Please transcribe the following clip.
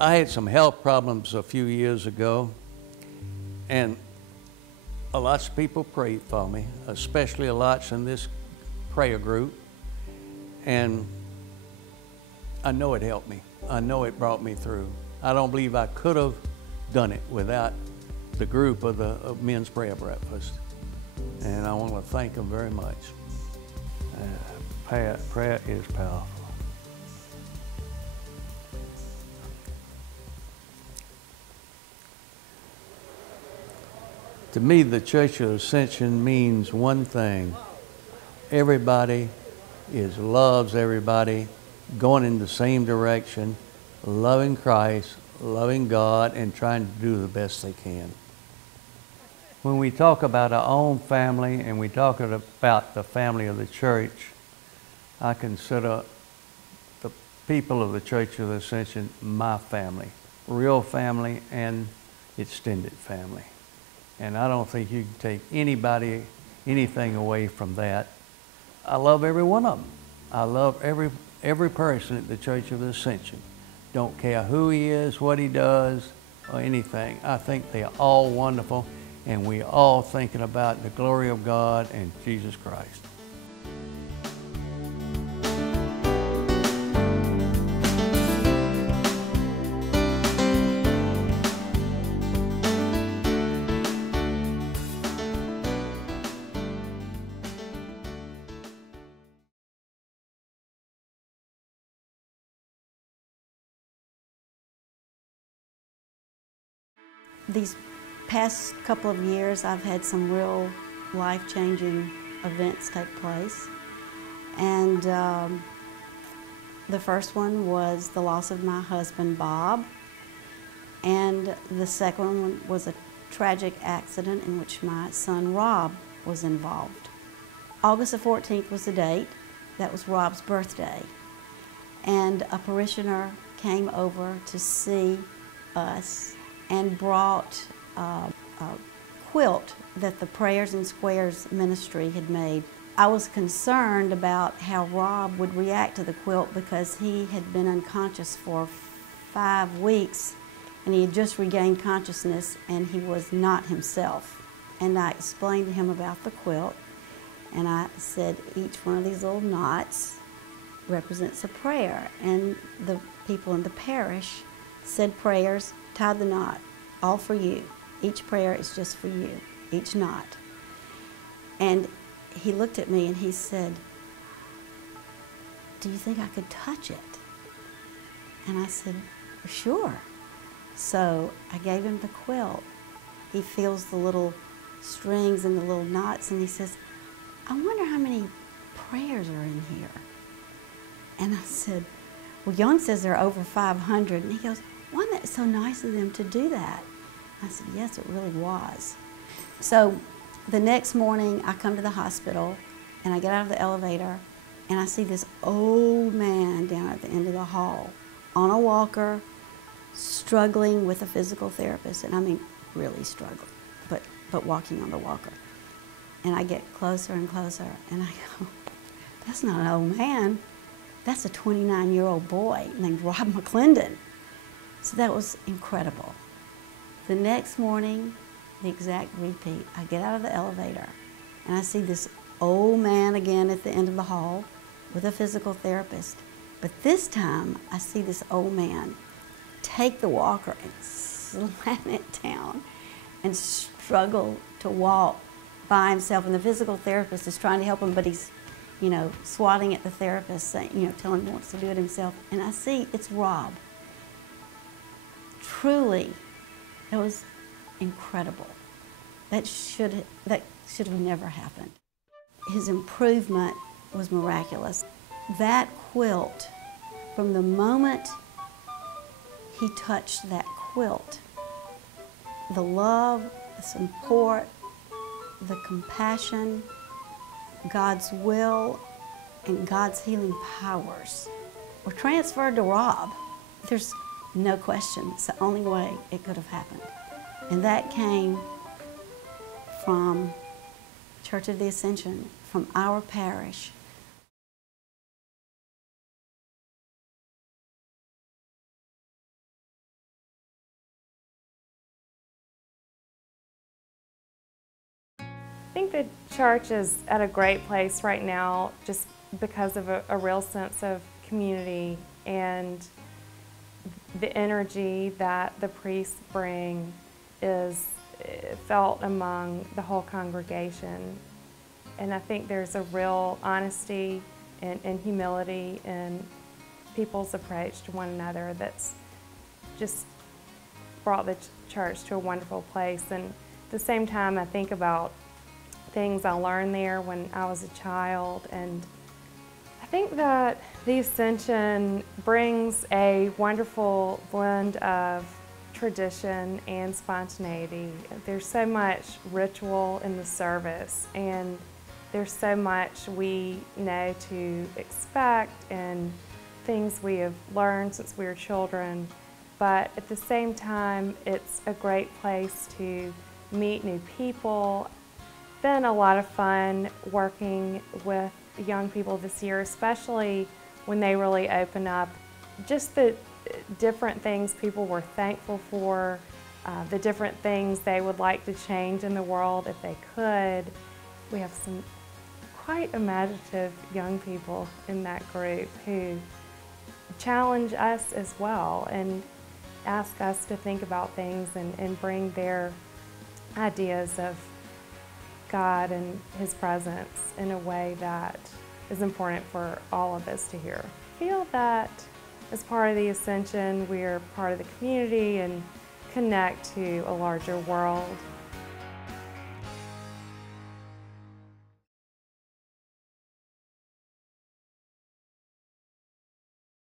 I had some health problems a few years ago, and lots of people prayed for me, especially a lot in this prayer group, and I know it helped me. I know it brought me through. I don't believe I could have done it without the group of the men's prayer breakfast, and I want to thank them very much. Prayer is powerful. To me, the Church of Ascension means one thing. Everybody loves everybody, going in the same direction, loving Christ, loving God, and trying to do the best they can. When we talk about our own family and we talk about the family of the church, I consider the people of the Church of the Ascension my family, real family and extended family. And I don't think you can take anything away from that. I love every one of them. I love every person at the Church of the Ascension. Don't care who he is, what he does, or anything. I think they are all wonderful, and we are all thinking about the glory of God and Jesus Christ. These past couple of years, I've had some real life-changing events take place. And the first one was the loss of my husband, Bob. And the second one was a tragic accident in which my son, Rob, was involved. August the 14th was the date. That was Rob's birthday. And a parishioner came over to see us and brought a quilt that the Prayers and Squares ministry had made. I was concerned about how Rob would react to the quilt because he had been unconscious for 5 weeks and he had just regained consciousness and he was not himself. And I explained to him about the quilt, and I said each one of these little knots represents a prayer, and the people in the parish said prayers, tied the knot, all for you. Each prayer is just for you, each knot. And he looked at me and he said, "Do you think I could touch it?" And I said, "Sure." So I gave him the quilt. He feels the little strings and the little knots, and he says, "I wonder how many prayers are in here." And I said, "Well, Jan says there are over 500. And he goes, "Wasn't that so nice of them to do that?" I said, "Yes, it really was." So the next morning, I come to the hospital, and I get out of the elevator, and I see this old man down at the end of the hall on a walker, struggling with a physical therapist, and I mean really struggling, but walking on the walker. And I get closer and closer, and I go, "That's not an old man. That's a 29-year-old boy named Rob McClendon." So that was incredible. The next morning, the exact repeat. I get out of the elevator, and I see this old man again at the end of the hall with a physical therapist. But this time, I see this old man take the walker and slam it down and struggle to walk by himself. And the physical therapist is trying to help him, but he's, swatting at the therapist, saying, telling him he wants to do it himself. And I see it's Rob. Truly, it was incredible. That should have never happened. His improvement was miraculous. That quilt, from the moment he touched that quilt, the love, the support, the compassion, God's will, and God's healing powers were transferred to Rob. There's no question. It's the only way it could have happened. And that came from Church of the Ascension, from our parish. I think the church is at a great place right now just because of a real sense of community and the energy that the priests bring is felt among the whole congregation. And I think there's a real honesty and humility in people's approach to one another that's just brought the church to a wonderful place. And at the same time, I think about things I learned there when I was a child, and I think that the Ascension brings a wonderful blend of tradition and spontaneity. There's so much ritual in the service, and there's so much we know to expect and things we have learned since we were children. But at the same time, it's a great place to meet new people. Been a lot of fun working with young people this year, especially when they really open up just the different things people were thankful for, the different things they would like to change in the world if they could. We have some quite imaginative young people in that group who challenge us as well and ask us to think about things and bring their ideas of God and His presence in a way that is important for all of us to hear. I feel that as part of the Ascension, we're part of the community and connect to a larger world.